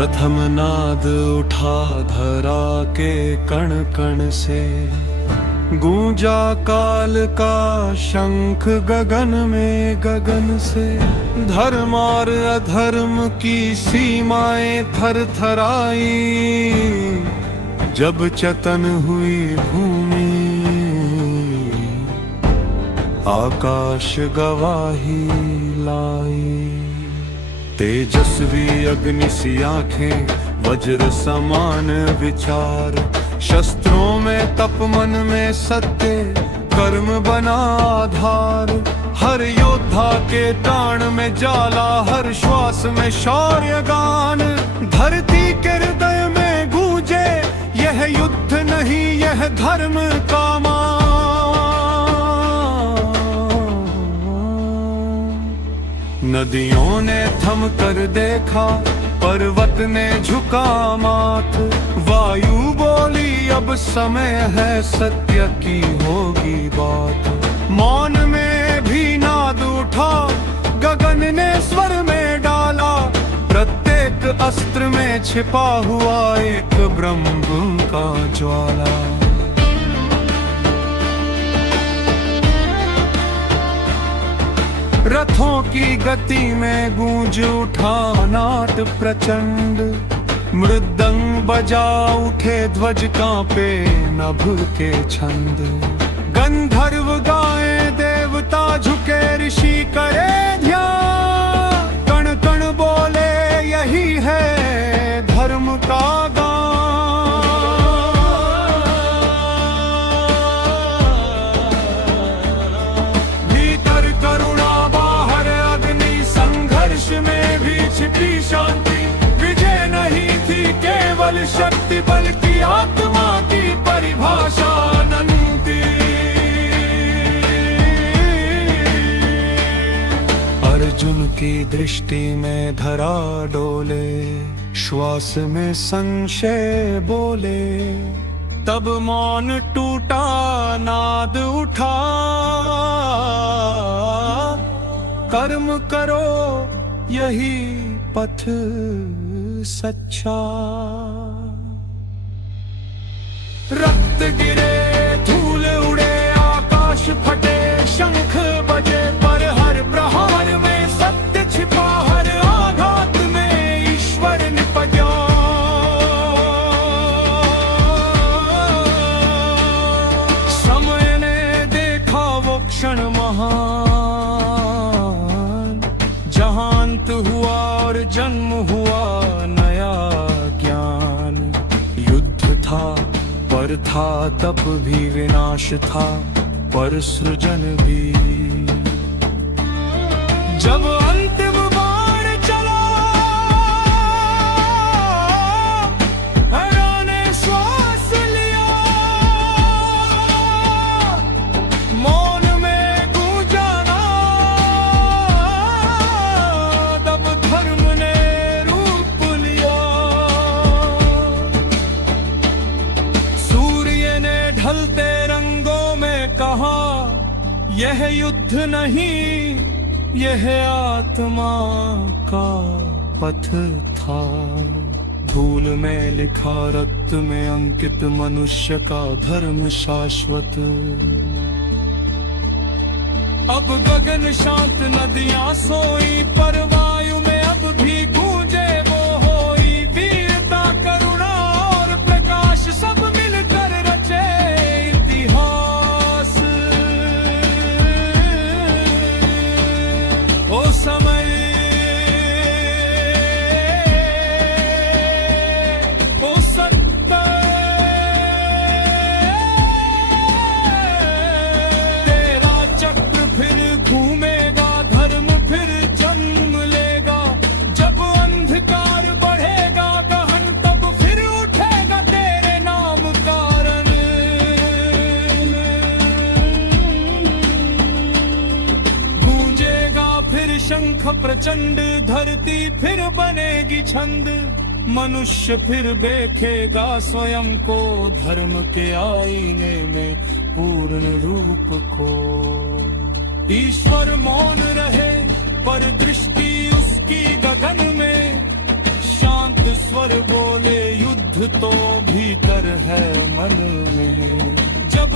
प्रथम नाद उठा धरा के कण कण से, गूंजा काल का शंख गगन में गगन से। धर्म और अधर्म की सीमाएं थरथराई, जब चतन हुई भूमि आकाश गवाही लाई। तेजस्वी अग्नि सी आंखें, वज्र समान विचार, शस्त्रों में तप मन में सत्य, कर्म बना आधार। हर योद्धा के प्राण में जाला, हर श्वास में शौर्य गान। धरती के हृदय में गूंजे, यह युद्ध नहीं यह धर्म का मान। नदियों ने थम कर देखा, पर्वत ने झुका माथ। वायु बोली अब समय है, सत्य की होगी बात। मौन में भी नाद उठा, गगन ने स्वर में डाला। प्रत्येक अस्त्र में छिपा हुआ एक ब्रह्म का ज्वाला। रथों की गति में गूंज उठा नाद प्रचंड। मृदंग बजा उठे, ध्वज कांपे नभ के छंद। गंधर्व गाए, देवता झुके, ऋषि करे ध्यान। कण कण बोले यही है धर्म का गान। भीतर करुणा, बाहर अग्नि, संघर्ष में भी छिपी शांति। विजय नहीं थी केवल शक्ति, बल्कि आत्मा की परिभाषा अनंती। अर्जुन की दृष्टि में धरा डोले, श्वास में संशय बोले। तब मौन टूटा, नाद उठा। कर्म करो यही पथ सच्चा। रक्त गिरे, धूल उड़े, आकाश फटे, शंख बजे। पर हर प्रहार में सत्य छिपा, हर आघात में ईश्वर निपजा। समय ने देखा वो क्षण महान, जहां अंत हुआ और जन्म हुआ नया ज्ञान। युद्ध था पर था तप भी, विनाश था पर सृजन भी। जब अंतिम बाण चला, हरा ने श्वास लिया। मौन में गूंजा नाद, तब धर्म ने रूप लिया। सूर्य ने ढलते रंगों में कहा, यह युद्ध नहीं यह आत्मा का पथ था। धूल में लिखा, रक्त में अंकित, मनुष्य का धर्म शाश्वत। अब गगन शांत, नदियां सोई, पर वायु में अब भी गूंजे वो होई। वीरता, करुणा और प्रकाश सब मिलकर रचे इतिहास। ओ समय, ओ सत्य, तेरा चक्र फिर घूमेगा, धर्म फिर जन्म लेगा। जब अंधकार बढ़ेगा गहन, तब फिर उठेगा तेरे नाम कारण। गूंजेगा फिर शंख प्रचंड, धरती फिर बनेगी छंद। मनुष्य फिर देखेगा स्वयं को, धर्म के आईने में पूर्ण रूप को। ईश्वर मौन रहे, पर दृष्टि उसकी गगन में शांत स्वर बोले युद्ध तो भीतर है मन में। जब